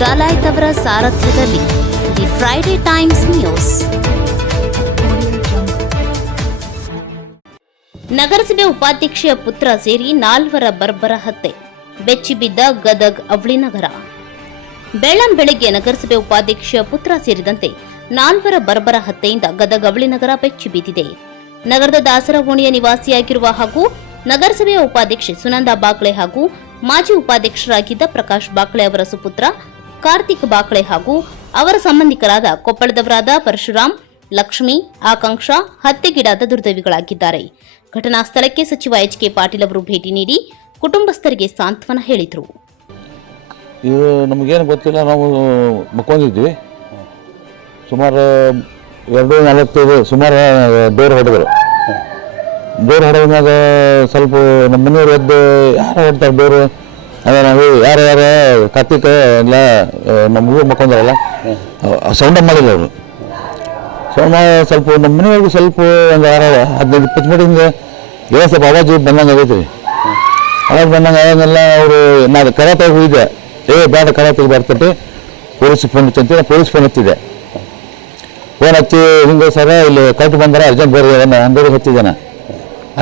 ಡಾಲಾಯ್ತ್ ಅವರ ಸಾರಥ್ಯದಲ್ಲಿ the Friday Times news. ನಗರಸಭೆ ಉಪಾಧ್ಯಕ್ಷೆಯ ಪುತ್ರ ಸೇರಿ 4 ಬರ್ಬರ ಹತ್ಯೆ, ಬೆಚ್ಚಿಬಿದ್ದ ಗದಗ್ ಅವಳಿನಗರ. ಬೆಳ್ಳಂಬೆಳಗ್ಗೆ ನಗರಸಭೆ ಉಪಾಧ್ಯಕ್ಷೆಯ ಪುತ್ರ ಸೇರಿದಂತೆ 4 ಬರ್ಬರ ಹತ್ಯೆಯಿಂದ ಗದಗ್ ಅವಳಿನಗರ ಬೆಚ್ಚಿಬಿದ್ದಿದೆ. ನಗರದ ದಾಸರ ಓಣಿಯ ನಿವಾಸಿಯಾಗಿರುವ ಹಾಗೂ ನಗರಸಭೆಯ ಉಪಾಧ್ಯಕ್ಷೆ ಸುನಂದಾ ಬಾಕ್ಳೆ ಹಾಗೂ ಮಾಜಿ ಉಪಾಧ್ಯಕ್ಷರಾಗಿದ್ದ ಪ್ರಕಾಶ್ ಬಾಕ್ಳೆ ಅವರ ಸುಪುತ್ರ ಕಾರ್ತಿಕ್ ಬಾಕ್ಳೆ ಹಾಗೂ ಅವರ ಸಂಬಂಧಿಕರಾದ ಕೊಪ್ಪಳದವರಾದ ಪರಶುರಾಮ್, ಲಕ್ಷ್ಮಿ, ಆಕಾಂಕ್ಷ ಹತ್ಯೆಗೀಡಾದ ದುರ್ದೈವಿಗಳಾಗಿದ್ದಾರೆ. ಘಟನಾ ಸ್ಥಳಕ್ಕೆ ಸಚಿವ ಎಚ್ ಕೆ ಪಾಟೀಲ್ ಅವರು ಭೇಟಿ ನೀಡಿ ಕುಟುಂಬಸ್ಥರಿಗೆ ಸಾಂತ್ವನ ಹೇಳಿದರು. ಇದು ನಮಗೇನು ಗೊತ್ತಿಲ್ಲ, ನಾವು ಮಕ್ಕೊಂಡಿದ್ವಿ. ಸುಮಾರು 2:45 ಸುಮಾರು ಡೋರ್ ಹೊಡೆದ್ರು. ಡೋರ್ ಹೊಡೆದ್ಮ್ಯಾಗ ಸ್ವಲ್ಪ ನಮ್ಮ ಮನೆಯವ್ರು ಎದ್ದು ಯಾರು ಹೊಡ್ತಾರೆ ಡೋರು, ಅದೇ ನಾವು ಯಾರ್ಯಾರ ಕಾರ್ತಿಕ ಎಲ್ಲ ನಮಗೂ ಮಕ್ಕೊಂಡ್ರಲ್ಲ, ಸೌಂಡ ಮಾಡಿಲ್ಲ ಅವರು. ಸೌಂಡ ಸ್ವಲ್ಪ ನಮ್ಮ ಮನೆಯವ್ರಿಗೆ ಸ್ವಲ್ಪ ಒಂದು 15-20 ಮಿನಿಟಿಂದ ಏನೋ ಸ್ವಲ್ಪ ಆವಾಜ್ ಬಂದಂಗೆ ಆಗೈತೆ ರೀ. ಆವಾಜ್ ಬಂದಂಗೆ ಆಗಂಗೆಲ್ಲ ಅವರು ನಾನು ಕರಾತಾಗಿ ಹೋಗಿದ್ದೆ. ಬೇಡ ಕರಾತಾಗಿ ಬರ್ತಂತೆ ಪೊಲೀಸಿಗೆ ಫೋನ್ ಹಚ್ಚಂತೆ. ಪೊಲೀಸ್ ಫೋನ್ ಹಚ್ಚಿದೆ. ಫೋನ್ ಹಚ್ಚಿ ಹಿಂಗೆ ಸರ ಇಲ್ಲಿ ಕರೆಕ್ಟ್ ಬಂದಾರ, ಅರ್ಜೆಂಟ್ ಬರ್ರಿ, ಅಂಗಡಿ ಹಚ್ಚಿದ್ದಾನೆ,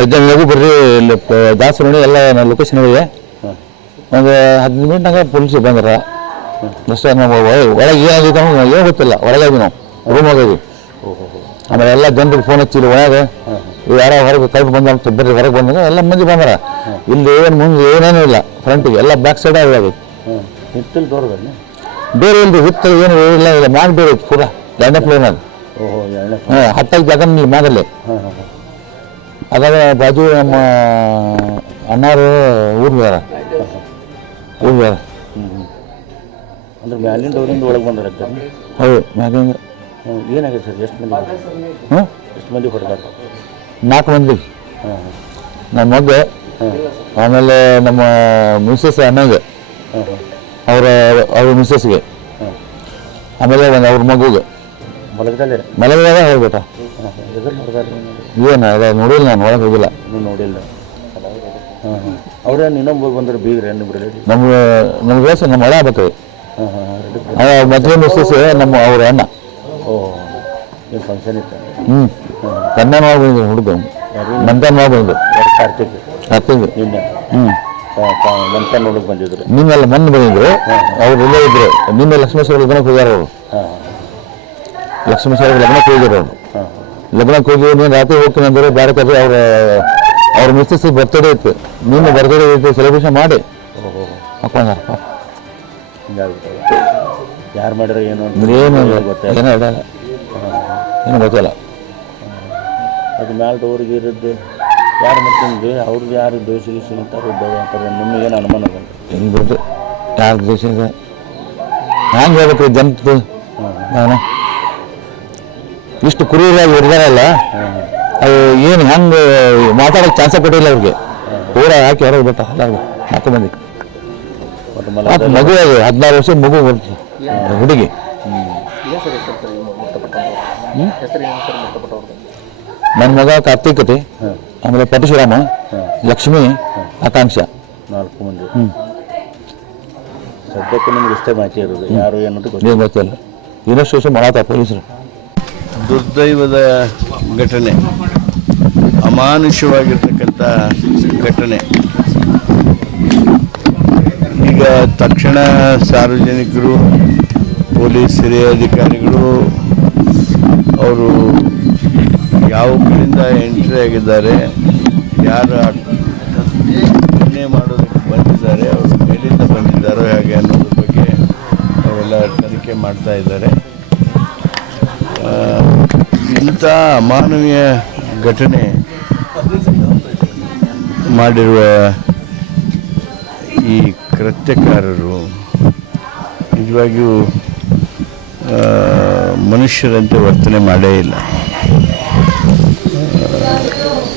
ಅರ್ಜೆಂಟ್ ಹೋಗಿ ಬರ್ರಿ, ಇಲ್ಲಿ ದಾಸರ ನೋಡಿ ಎಲ್ಲ ಲೊಕೇಶನ್ ಇದೆ. ಒಂದು 15 ಮಿನಿಟ್ನಾಗ ಪೊಲೀಸಿಗೆ ಬಂದಾರ. ಅಷ್ಟೇ. ನಾವು ಒಳಗೆ ಏನಾಗಿದೆ ಏನೋ ಗೊತ್ತಿಲ್ಲ, ಒಳಗಾಗಿ ನಾವು ರೂಮ್ ಹೋಗಿದ್ವಿ. ಆಮೇಲೆ ಎಲ್ಲ ಜನರಿಗೆ ಫೋನ್ ಹಚ್ಚಿಲ್ಲ, ಒಳಗೆ ಯಾರೋ ಹೊರಗೆ ಕರೆಕ್ಟ್ ಬಂದ ಬರ್ರಿ ಹೊರಗೆ ಬಂದಾಗ ಎಲ್ಲ ಮಂದಿ ಬಂದಾರ. ಇಲ್ಲಿ ಏನು ಮುಂದೆ ಏನೇನೂ ಇಲ್ಲ, ಫ್ರಂಟಿಗೆ ಎಲ್ಲ ಬ್ಯಾಕ್ ಸೈಡ್ ಆಗೈತಿ. ಬೇರೆ ಇಲ್ರಿ, ಹಿತ್ತು ಏನು ಇಲ್ಲ, ಇಲ್ಲ ಮ್ಯಾಗ ಬೇರೆ ಐತಿ ಪೂರಾ 2ನೇ ಫ್ಲೋರ್ನಾಗ. ಹತ್ತಾಗಿ ಜಾಗ ಮ್ಯಾಗಲ್ಲಿ. ಅದಾಗ ಬಾಜು ನಮ್ಮ ಅಣ್ಣಾರು ಊರ್ಗಾರ ಅಂದ್ರೆ ಮ್ಯಾಲಿನ ಡೋರಿಂದ ಒಳಗೆ ಬಂದಾರ. ಹೌದು, ಮ್ಯಾಗಿಂದ. ಏನಾಗಿದೆ ಸರ್? ಎಷ್ಟು ಮಂದಿ ಹೊಡೆದಾರ? 4 ಮಂದಿ. ನಮ್ಮ ಮಗ, ಆಮೇಲೆ ನಮ್ಮ ಮಿಸಸ್ ಅಣ್ಣಗೆ, ಅವ್ರ ಮಿಸಸ್ಗೆ, ಆಮೇಲೆ ಅವ್ರ ಮಗುಗೆ. ಮಲಗದಾಗ ಹೇಳ್ಬೇಟ ಏನು ಅದ ನೋಡಿಲ್ಲ, ನಾನು ಒಳಗೆ ಹೋಗಿಲ್ಲ. ನೋಡಿಲ್ಲ. ಅವ್ರೇನು ಇನ್ನೊಬ್ಬ ಬಂದ್ರೆ ಬೀಗ್ರೆ ನಮ್ಮ ಬೇಸ ನಮ್ಮ ಹಳೆ ಆಗ್ಬೇಕು. ಮದುವೆ ಮಿಸ್ಸಸ್ ಅವ್ರ ಅಣ್ಣ. ಏನು ಫಂಕ್ಷನ್ ಇತ್ತು? ಕನ್ನಡವಾಗಿ ಬಂದು ಹುಡುಗ ಮಂತನವಾಗಿ ಬಂದು ಕಾರ್ತಿಕ್ ಮಂತನ್ ನೋಡಕ್ಕೆ ಬಂದಿದ್ರು. ನಿನ್ನೆಲ್ಲ ಮಣ್ಣು ಬಂದಿದ್ರು, ಅವ್ರು ಇಲ್ಲೇ ಇದ್ರು. ನಿನ್ನೆ ಲಕ್ಷ್ಮೇಶ್ವರ ಲಗ್ನಕ್ಕೆ ಹೋಗ್ಯಾರ ಅವರು. ಲಕ್ಷ್ಮೇಶ್ವರ ಲಗ್ನಕ್ಕೆ ಹೋಗಿದ್ರು ಅವರು. ಲಗ್ನಕ್ಕೆ ಹೋಗಿ ನೀನು ರಾತ್ರಿ ಹೋಗ್ತೀನಿ ಅಂದ್ರೆ ಬೇರೆ ಕಡೆ ಅವ್ರ ಮಿಸ್ಸಸ್ ಬರ್ತಡೇ ಇತ್ತು. ನಿನ್ನೆ ಬರ್ತಡೇ ಇತ್ತು, ಸೆಲೆಬ್ರೇಷನ್ ಮಾಡಿ ಹಾಕೊಂಡಾರ. ಯಾರು ಮಾಡ್ಯಾರ ಏನು ಗೊತ್ತಿಲ್ಲ, ಏನು ಗೊತ್ತಿಲ್ಲ. ಅದು ಮ್ಯಾಲೆ ಡೋರ್ಗೆ ಇರೋದು ಯಾರು ಮಾಡ್ತೀನಿ, ಅವ್ರಿಗೆ ಯಾರು ದೋಷಿಗೆ ಸಿಗ್ತಾರೆ ಅಂತಾರೆ. ನಿಮಗೇನು ಅನುಮಾನ ಬಂತು? ಹೆಂಗೆ ಬಿಡ್ತು, ಯಾರು ದೋಷ ಇದೆ ಹ್ಯಾಂಗೆ ಹೇಳ್ಬೇಕು ಜನದ್ದು? ನಾನು ಇಷ್ಟು ಕುರಿಯಾಗಿ ಹಿಡ್ದಾರಲ್ಲ, ಅದು ಏನು ಹೆಂಗೆ ಮಾತಾಡೋಕ್ಕೆ ಚಾನ್ಸ ಕೊಟ್ಟಿಲ್ಲ ಅವ್ರಿಗೆ. ಪೂರ ಹಾಕಿ ಹೊರಗೆ ಬಿಟ್ಟ ಎಲ್ಲರಿಗೂ 4 ಮಂದಿ. ಮಗು 16 ವರ್ಷ ಮಗು ಬರ್ತದೆ ಹುಡುಗಿ. ನನ್ನ ಮಗ ಕಾರ್ತಿಕತೆ, ಆಮೇಲೆ ಪರಶುರಾಮ, ಲಕ್ಷ್ಮಿ, ಆಕಾಂಕ್ಷ, 4 ಮಂದಿ. ಸದ್ಯಕ್ಕೆ ನಿಮ್ಗೆ ಇಷ್ಟೇ ಮಾಹಿತಿ ಇರೋದು, ಯಾರು ಏನಂತ ಗೊತ್ತಿಲ್ಲ. ಇನ್ವೆಸ್ಟಿಗೇಷನ್ ಮಾಡತ್ತ ಪೊಲೀಸರು. ದುರ್ದೈವದ ಘಟನೆ, ಅಮಾನುಷವಾಗಿರ್ತಕ್ಕಂಥ ಘಟನೆ. ಈಗ ತಕ್ಷಣ ಸಾರ್ವಜನಿಕರು, ಪೊಲೀಸ್ ಹಿರಿಯ ಅಧಿಕಾರಿಗಳು ಅವರು ಯಾವ ಕಡೆಯಿಂದ ಎಂಟ್ರಿ ಆಗಿದ್ದಾರೆ, ಯಾರು ಘಟನೆ ಮಾಡೋದಕ್ಕೆ ಬಂದಿದ್ದಾರೆ, ಅವರು ಮೇಲಿಂದ ಬಂದಿದ್ದಾರೋ ಹೇಗೆ ಅನ್ನೋದ್ರ ಬಗ್ಗೆ ಅವೆಲ್ಲ ತನಿಖೆ ಮಾಡ್ತಾ ಇದ್ದಾರೆ. ಇಂಥ ಅಮಾನವೀಯ ಘಟನೆ ಮಾಡಿರುವ ಈ ಕೃತ್ಯಕಾರರು ನಿಜವಾಗಿಯೂ ಮನುಷ್ಯರಂತೆ ವರ್ತನೆ ಮಾಡೇ ಇಲ್ಲ.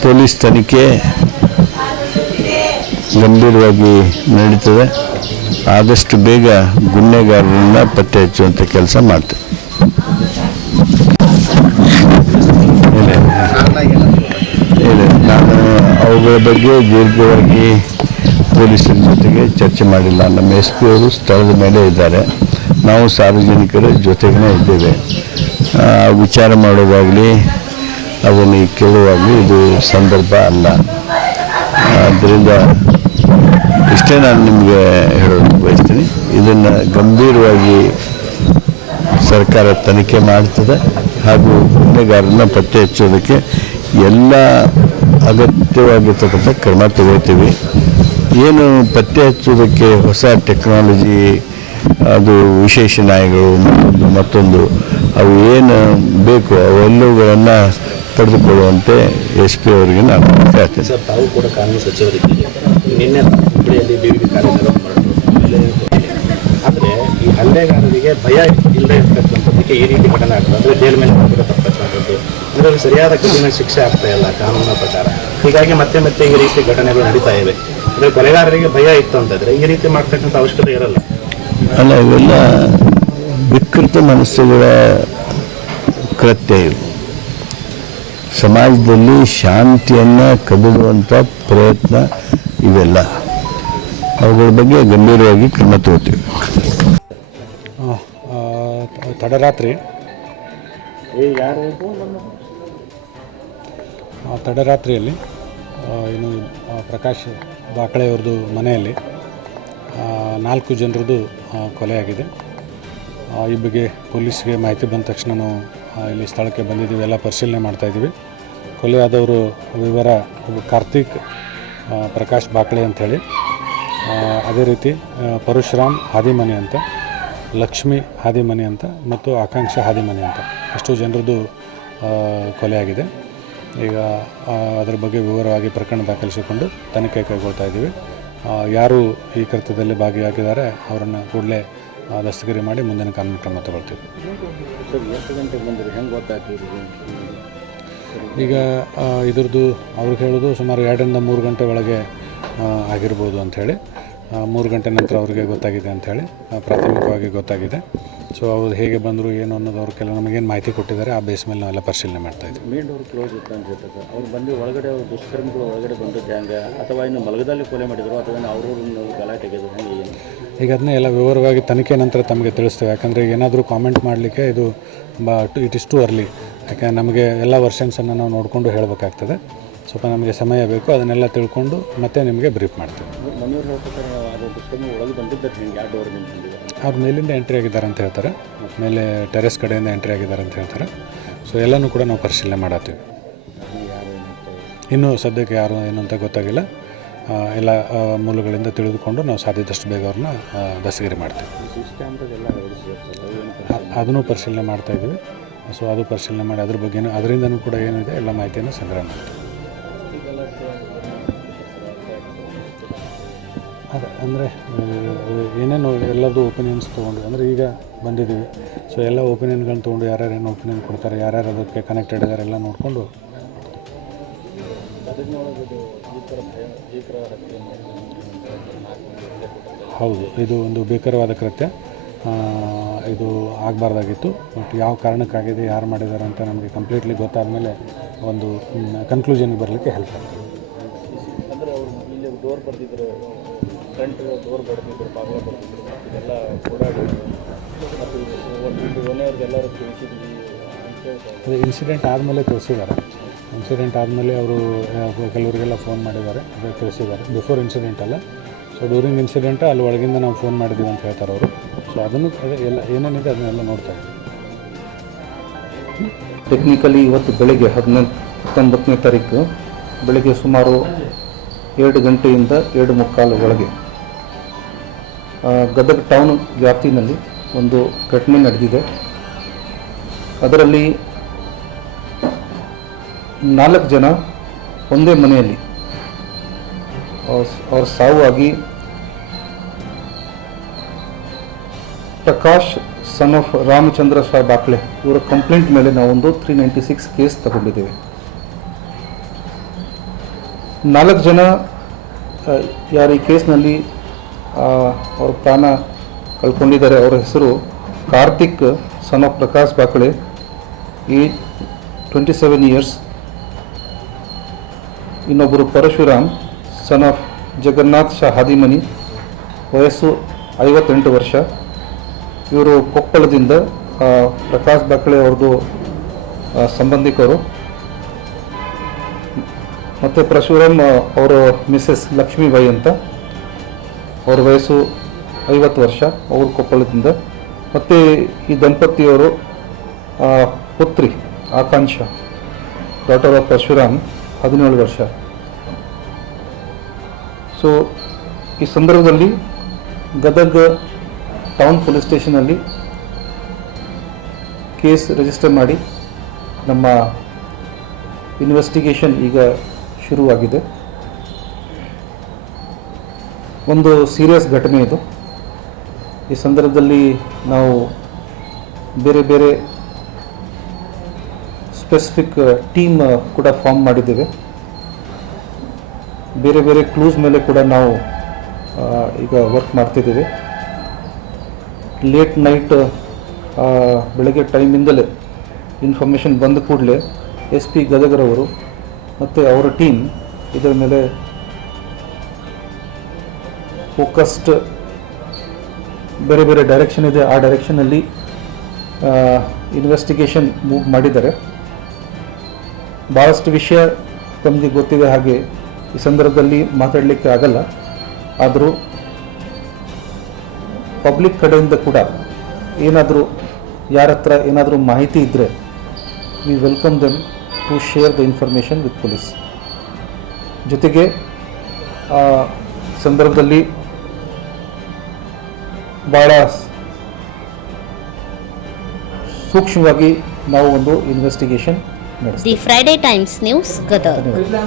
ಪೊಲೀಸ್ ತನಿಖೆ ಗಂಭೀರವಾಗಿ ನಡೀತದೆ. ಆದಷ್ಟು ಬೇಗ ಗುನ್ನೆಗಾರರನ್ನು ಪತ್ತೆ ಹಚ್ಚುವಂಥ ಕೆಲಸ ಮಾಡ್ತೇವೆ. ಇಲ್ಲ, ನಾನು ಅವುಗಳ ಬಗ್ಗೆ ದೀರ್ಘವಾಗಿ ಪೊಲೀಸರ ಜೊತೆಗೆ ಚರ್ಚೆ ಮಾಡಿಲ್ಲ. ನಮ್ಮ ಎಸ್ ಪಿ ಅವರು ಸ್ಥಳದ ಮೇಲೆ ಇದ್ದಾರೆ, ನಾವು ಸಾರ್ವಜನಿಕರ ಜೊತೆಗೇ ಇದ್ದೇವೆ. ವಿಚಾರ ಮಾಡೋದಾಗಲಿ ಅದನ್ನು ಕೇಳುವಾಗಲಿ ಇದು ಸಂದರ್ಭ ಅಲ್ಲ. ಆದ್ದರಿಂದ ಇಷ್ಟೇ ನಾನು ನಿಮಗೆ ಹೇಳೋದು ಬಯಸ್ತೀನಿ. ಇದನ್ನು ಗಂಭೀರವಾಗಿ ಸರ್ಕಾರ ತನಿಖೆ ಮಾಡ್ತದೆ ಹಾಗೂ ಗುನ್ನೆಗಾರರನ್ನ ಪತ್ತೆ ಹಚ್ಚೋದಕ್ಕೆ ಎಲ್ಲ ಅಗತ್ಯವಾಗಿರ್ತಕ್ಕಂಥ ಕ್ರಮ ತಗೋತೀವಿ. ಏನು ಪತ್ತೆ ಹಚ್ಚೋದಕ್ಕೆ ಹೊಸ ಟೆಕ್ನಾಲಜಿ, ಅದು ವಿಶೇಷ ನಾಯಿಗಳು ಮತ್ತೊಂದು ಅವು ಏನು ಬೇಕು ಅವೆಲ್ಲವುಗಳನ್ನು ಪಡೆದುಕೊಳ್ಳುವಂತೆ ಎಸ್ ಪಿ ಅವರಿಗೆ ನಾನು ಹೇಳ್ತೇನೆ. ಸರ್, ತಾವು ಕೂಡ ಕಾನೂನು ಸಚಿವರಿದ್ದೀರಿ. ನಿನ್ನೆ ಹುಬ್ಬಳ್ಳಿಯಲ್ಲಿ ಬೀದಿಗೆ ಕಾರ್ಯಕ್ರಮ ಮಾಡಿದ್ರು. ಆಮೇಲೆ ಆದರೆ ಈ ಹಲ್ಲೆಗಾರರಿಗೆ ಭಯ ಇಲ್ಲದೆ ಇರ್ತಕ್ಕಂಥದ್ದಕ್ಕೆ ಈ ರೀತಿ ಘಟನೆ ಆಗ್ತದೆ. ಅಂದರೆ ಜೈಲ್ ಮೇಲೆ ಕೂಡ ತಪ್ಪತಕ್ಕಂಥದ್ದು, ಇದರಲ್ಲಿ ಸರಿಯಾದ ಕಠಿಣ ಶಿಕ್ಷೆ ಆಗ್ತಾ ಇಲ್ಲ ಕಾನೂನಿನ ಪ್ರಕಾರ. ಹೀಗಾಗಿ ಮತ್ತೆ ಮತ್ತೆ ಈ ರೀತಿ ಘಟನೆಗಳು ನಡೀತಾ ಇವೆ. ಅಂದರೆ ಕೊಲೆಗಾರರಿಗೆ ಭಯ ಇತ್ತು ಅಂತಂದರೆ ಈ ರೀತಿ ಮಾಡ್ತಕ್ಕಂಥ ಅವಶ್ಯಕತೆ ಇರಲ್ಲ. ಅಲ್ಲ, ಇವೆಲ್ಲ ವಿಕೃತ ಮನಸ್ಸುಗಳ ಕೃತ್ಯ. ಇವು ಸಮಾಜದಲ್ಲಿ ಶಾಂತಿಯನ್ನು ಕದಡುವಂಥ ಪ್ರಯತ್ನ ಇವೆಲ್ಲ. ಅವುಗಳ ಬಗ್ಗೆ ಗಂಭೀರವಾಗಿ ಕ್ರಮ ತಗೋತೀವಿ. ತಡರಾತ್ರಿಯಲ್ಲಿ ಏನು ಪ್ರಕಾಶ್ ಬಾಕಳೆಯವ್ರದ್ದು ಮನೆಯಲ್ಲಿ 4 ಜನರದ್ದು ಕೊಲೆಯಾಗಿದೆ. ಈ ಬಗ್ಗೆ ಪೊಲೀಸ್ಗೆ ಮಾಹಿತಿ ಬಂದ ತಕ್ಷಣ ನಾವು ಇಲ್ಲಿ ಸ್ಥಳಕ್ಕೆ ಬಂದಿದ್ದೀವಿ, ಎಲ್ಲ ಪರಿಶೀಲನೆ ಮಾಡ್ತಾಯಿದ್ದೀವಿ. ಕೊಲೆಯಾದವರು ವಿವರ ಕಾರ್ತಿಕ್ ಪ್ರಕಾಶ್ ಬಾಕಳೆ ಅಂಥೇಳಿ, ಅದೇ ರೀತಿ ಪರಶುರಾಮ್ ಹಾದಿಮನಿ ಅಂತ, ಲಕ್ಷ್ಮಿ ಹಾದಿಮನಿ ಅಂತ ಮತ್ತು ಆಕಾಂಕ್ಷ ಹಾದಿಮನಿ ಅಂತ ಅಷ್ಟು ಜನರದ್ದು ಕೊಲೆಯಾಗಿದೆ. ಈಗ ಅದರ ಬಗ್ಗೆ ವಿವರವಾಗಿ ಪ್ರಕರಣ ದಾಖಲಿಸಿಕೊಂಡು ತನಿಖೆ ಕೈಗೊಳ್ತಾ ಇದ್ದೀವಿ. ಯಾರು ಈ ಕೃತ್ಯದಲ್ಲಿ ಭಾಗಿಯಾಗಿದ್ದಾರೆ ಅವರನ್ನು ಕೂಡಲೇ ದಸ್ತಗಿರಿ ಮಾಡಿ ಮುಂದಿನ ಕಾನೂನು ಕ್ರಮ ತಗೊಳ್ತೀವಿ. ಈಗ ಇದ್ರದ್ದು ಅವ್ರಿಗೆ ಹೇಳೋದು ಸುಮಾರು 2 ರಿಂದ 3 ಗಂಟೆ ಒಳಗೆ ಆಗಿರ್ಬೋದು ಅಂಥೇಳಿ. 3 ಗಂಟೆ ನಂತರ ಅವ್ರಿಗೆ ಗೊತ್ತಾಗಿದೆ ಅಂಥೇಳಿ ಪ್ರಾಥಮಿಕವಾಗಿ ಗೊತ್ತಾಗಿದೆ. ಸೊ ಅವ್ರು ಹೇಗೆ ಬಂದರು ಏನು ಅನ್ನೋದು ಅವ್ರು ಕೆಲವು ನಮಗೇನು ಮಾಹಿತಿ ಕೊಟ್ಟಿದ್ದಾರೆ, ಆ ಬೇಸ್ ಮೇಲೆ ನಾವೆಲ್ಲ ಪರಿಶೀಲನೆ ಮಾಡ್ತಾಯಿದ್ವಿ. ಮೇನ್ ಡೋರ್ ಕ್ಲೋಸ್ ಇತ್ತು ಅಂತ ಹೇಳ್ತಾರೆ. ಅವ್ರು ಬಂದು ಒಳಗಡೆ ದುಷ್ಕರ್ಮಿಗಳು ಒಳಗಡೆ ಬಂದದ್ದು ಹೆಂಗೆ, ಅಥವಾ ಇನ್ನು ಮಲಗದಲ್ಲಿ ಕೊಲೆ ಮಾಡಿದ್ರು ಅಥವಾ ಅವರು ಗಲಾಟೆಗೆ ಹೆಂಗೆ ಏನು? ಈಗ ಅದನ್ನೇ ಎಲ್ಲ ವಿವರವಾಗಿ ತನಿಖೆ ನಂತರ ತಮಗೆ ತಿಳಿಸ್ತೇವೆ. ಯಾಕಂದರೆ ಏನಾದರೂ ಕಾಮೆಂಟ್ ಮಾಡಲಿಕ್ಕೆ ಇದು ಇಟ್ ಇಸ್ ಟು ಅರ್ಲಿ. ಯಾಕೆ ನಮಗೆ ಎಲ್ಲ ವರ್ಷನ್ಸನ್ನು ನಾವು ನೋಡಿಕೊಂಡು ಹೇಳಬೇಕಾಗ್ತದೆ. ಸ್ವಲ್ಪ ನಮಗೆ ಸಮಯ ಬೇಕು, ಅದನ್ನೆಲ್ಲ ತಿಳ್ಕೊಂಡು ಮತ್ತೆ ನಿಮಗೆ ಬ್ರೀಫ್ ಮಾಡ್ತೀವಿ. ಮನೆಯವ್ರು ಹೇಳ್ತಾರೆ ದುಷ್ಕರ್ಮಿ ಒಳಗೆ ಬಂದಿದ್ದಾರೆ ಹೆಂಗೆ, ಯಾವ ಡೋರ್ ನಿಂತಿದ್ದಾರೆ? ಅವ್ರು ಮೇಲಿಂದ ಎಂಟ್ರಿ ಆಗಿದ್ದಾರೆ ಅಂತ ಹೇಳ್ತಾರೆ, ಮೇಲೆ ಟೆರೆಸ್ ಕಡೆಯಿಂದ ಎಂಟ್ರಿ ಆಗಿದ್ದಾರೆ ಅಂತ ಹೇಳ್ತಾರೆ. ಸೊ ಎಲ್ಲನೂ ಕೂಡ ನಾವು ಪರಿಶೀಲನೆ ಮಾಡತ್ತೀವಿ. ಇನ್ನೂ ಸದ್ಯಕ್ಕೆ ಯಾರು ಏನು ಅಂತ ಗೊತ್ತಾಗಿಲ್ಲ. ಎಲ್ಲ ಮೂಲಗಳಿಂದ ತಿಳಿದುಕೊಂಡು ನಾವು ಸಾಧ್ಯದಷ್ಟು ಬೇಗ ಅವ್ರನ್ನ ದಸ್ತಗಿರಿ ಮಾಡ್ತೀವಿ. ಅದನ್ನು ಪರಿಶೀಲನೆ ಮಾಡ್ತಾಯಿದ್ವಿ. ಸೊ ಅದು ಪರಿಶೀಲನೆ ಮಾಡಿ ಅದ್ರ ಬಗ್ಗೆ ಅದರಿಂದನೂ ಕೂಡ ಏನಿದೆ ಎಲ್ಲ ಮಾಹಿತಿಯನ್ನು ಸಂಗ್ರಹ ಮಾಡ್ತೀವಿ. ಅದೇ ಅಂದರೆ ಏನೇನು ಎಲ್ಲದೂ ಒಪಿನಿಯನ್ಸ್ ತೊಗೊಂಡು, ಅಂದರೆ ಈಗ ಬಂದಿದ್ದೀವಿ. ಸೊ ಎಲ್ಲ ಒಪಿನಿಯನ್ಗಳನ್ನ ತೊಗೊಂಡು ಯಾರ್ಯಾರು ಏನು ಒಪಿನಿಯನ್ ಕೊಡ್ತಾರೆ, ಯಾರ್ಯಾರು ಅದಕ್ಕೆ ಕನೆಕ್ಟೆಡ್ ಇದ್ದಾರೆ ಎಲ್ಲ ನೋಡಿಕೊಂಡು ಹೌದು, ಇದು ಒಂದು ಭೀಕರವಾದ ಕೃತ್ಯ. ಇದು ಆಗಬಾರ್ದಾಗಿತ್ತು. ಬಟ್ ಯಾವ ಕಾರಣಕ್ಕಾಗಿದೆ, ಯಾರು ಮಾಡಿದ್ದಾರೆ ಅಂತ ನಮಗೆ ಕಂಪ್ಲೀಟ್ಲಿ ಗೊತ್ತಾದ ಮೇಲೆ ಒಂದು ಕನ್ಕ್ಲೂಷನ್ಗೆ ಬರಲಿಕ್ಕೆ ಹೆಲ್ಪ್ ಆಗ್ತದೆ. ಅಂದರೆ ಅವರು ಇಲ್ಲಿ ಡೋರ್ ಬರೆದಿದ್ರು, ಫ್ರಂಟ್ ಡೋರ್ ಬರೆದಿದ್ರು, ಬಾಗಿಲ ಬರೆದಿದ್ರು, ಇದೆಲ್ಲ ಓಡಾಡಿದ್ರು ಮತ್ತು ಓನೆಯವ್ರಿಗೆಲ್ಲರೂ ತಿಳಿಸಿದ್ವಿ ಅಂತ ಹೇಳ್ತಾರೆ. ಇನ್ಸಿಡೆಂಟ್ ಆದಮೇಲೆ ತಿಳಿಸಿದ್ದಾರೆ. ಇನ್ಸಿಡೆಂಟ್ ಆದಮೇಲೆ ಅವರು ಕೆಲವರಿಗೆಲ್ಲ ಫೋನ್ ಮಾಡಿದ್ದಾರೆ, ಅದೇ ತಿಳಿಸಿದ್ದಾರೆ. ಬಿಫೋರ್ ಇನ್ಸಿಡೆಂಟ್ ಅಲ್ಲ. ಸೊ ಡ್ಯೂರಿಂಗ್ ಇನ್ಸಿಡೆಂಟ್ ಅಲ್ಲಿ ಒಳಗಿಂದ ನಾವು ಫೋನ್ ಮಾಡಿದ್ದೀವಿ ಅಂತ ಹೇಳ್ತಾರೆ ಅವರು. ಸೊ ಅದನ್ನು ಅದೇ ಎಲ್ಲ ಏನೇನಿದೆ ಅದನ್ನೆಲ್ಲ ನೋಡ್ತಾ ಇದ್ದೀವಿ. ಟೆಕ್ನಿಕಲಿ ಇವತ್ತು ಬೆಳಗ್ಗೆ 19ನೇ ತಾರೀಕು ಬೆಳಗ್ಗೆ ಸುಮಾರು 2 ಗಂಟೆಯಿಂದ 2:45 ಒಳಗೆ ಗದಗ ಟೌನ್ ವ್ಯಾಪ್ತಿನಲ್ಲಿ ಒಂದು ಘಟನೆ ನಡೆದಿದೆ. ಅದರಲ್ಲಿ 4 ಜನ ಒಂದೇ ಮನೆಯಲ್ಲಿ ಅವ್ರ ಸಾವು ಆಗಿ ಪ್ರಕಾಶ್ ಸನ್ ಆಫ್ ರಾಮಚಂದ್ರ ಶಾ ಬಾಕ್ಲೆ ಇವರ ಕಂಪ್ಲೇಂಟ್ ಮೇಲೆ ನಾವೊಂದು 396 ಕೇಸ್ ತಗೊಂಡಿದ್ದೇವೆ. 4 ಜನ ಯಾರು ಈ ಕೇಸ್ನಲ್ಲಿ ಅವ್ರ ಪ್ರಾಣ ಕಳ್ಕೊಂಡಿದ್ದಾರೆ, ಅವರ ಹೆಸರು Karthik son of Prakash Bakle, age 27 years. ಇನ್ನೊಬ್ಬರು ಪರಶುರಾಮ್ ಸನ್ ಆಫ್ ಜಗನ್ನಾಥ್ ಶಾ ಹಾದಿಮನಿ, ವಯಸ್ಸು 58 ವರ್ಷ. ಇವರು ಕೊಪ್ಪಳದಿಂದ ಪ್ರಕಾಶ್ ಬಾಕ್ಳೆ ಅವ್ರದ್ದು ಸಂಬಂಧಿಕರು. ಮತ್ತು ಪರಶುರಾಮ್ ಅವರ ಮಿಸೆಸ್ ಲಕ್ಷ್ಮೀಬಾಯಿ ಅಂತ, ಅವ್ರ ವಯಸ್ಸು 50 ವರ್ಷ, ಅವರು ಕೊಪ್ಪಳದಿಂದ. ಮತ್ತು ಈ ದಂಪತಿಯವರು ಪುತ್ರಿ ಆಕಾಂಕ್ಷ, ಡಾಟರ್ ಆಫ್ ಪರಶುರಾಮ್, 17 ವರ್ಷ. ಸೊ ಈ ಸಂದರ್ಭದಲ್ಲಿ ಗದಗ ಟೌನ್ ಪೊಲೀಸ್ ಸ್ಟೇಷನಲ್ಲಿ ಕೇಸ್ ರಿಜಿಸ್ಟರ್ ಮಾಡಿ ನಮ್ಮ ಇನ್ವೆಸ್ಟಿಗೇಷನ್ ಈಗ ಶುರುವಾಗಿದೆ. ಒಂದು ಸೀರಿಯಸ್ ಘಟನೆ ಇದು. ಈ ಸಂದರ್ಭದಲ್ಲಿ ನಾವು ಬೇರೆ ಬೇರೆ ಸ್ಪೆಸಿಫಿಕ್ ಟೀಮ್ ಕೂಡ ಫಾರ್ಮ್ ಮಾಡಿದ್ದೇವೆ. ಬೇರೆ ಬೇರೆ ಕ್ಲೂಸ್ ಮೇಲೆ ಕೂಡ ನಾವು ಈಗ ವರ್ಕ್ ಮಾಡ್ತಿದ್ದೇವೆ. ಲೇಟ್ ನೈಟ್ ಬೆಳಗ್ಗೆ ಟೈಮಿಂದಲೇ ಇನ್ಫಾರ್ಮೇಷನ್ ಬಂದ ಕೂಡಲೇ SP ಗದಗರವರು ಮತ್ತು ಅವರ ಟೀಮ್ ಇದರ ಮೇಲೆ ಫೋಕಸ್ಡ್ ಬೇರೆ ಬೇರೆ ಡೈರೆಕ್ಷನ್ ಇದೆ, ಆ ಡೈರೆಕ್ಷನಲ್ಲಿ ಇನ್ವೆಸ್ಟಿಗೇಷನ್ ಮೂವ್ ಮಾಡಿದ್ದಾರೆ. ಭಾಳಷ್ಟು ವಿಷಯ ತಮಗೆ ಗೊತ್ತಿದೆ, ಹಾಗೆ ಈ ಸಂದರ್ಭದಲ್ಲಿ ಮಾತಾಡಲಿಕ್ಕೆ ಆಗಲ್ಲ. ಆದರೂ ಪಬ್ಲಿಕ್ ಕಡೆಯಿಂದ ಕೂಡ ಏನಾದರೂ ಯಾರ ಹತ್ರ ಏನಾದರೂ ಮಾಹಿತಿ ಇದ್ದರೆ we welcome them to share the information with police. ಜೊತೆಗೆ ಸಂದರ್ಭದಲ್ಲಿ ಭಾಳ ಸೂಕ್ಷ್ಮವಾಗಿ ನಾವು ಒಂದು ಇನ್ವೆಸ್ಟಿಗೇಷನ್ ನಡೆಸ್ತೀವಿ. The Friday Times news Gadag.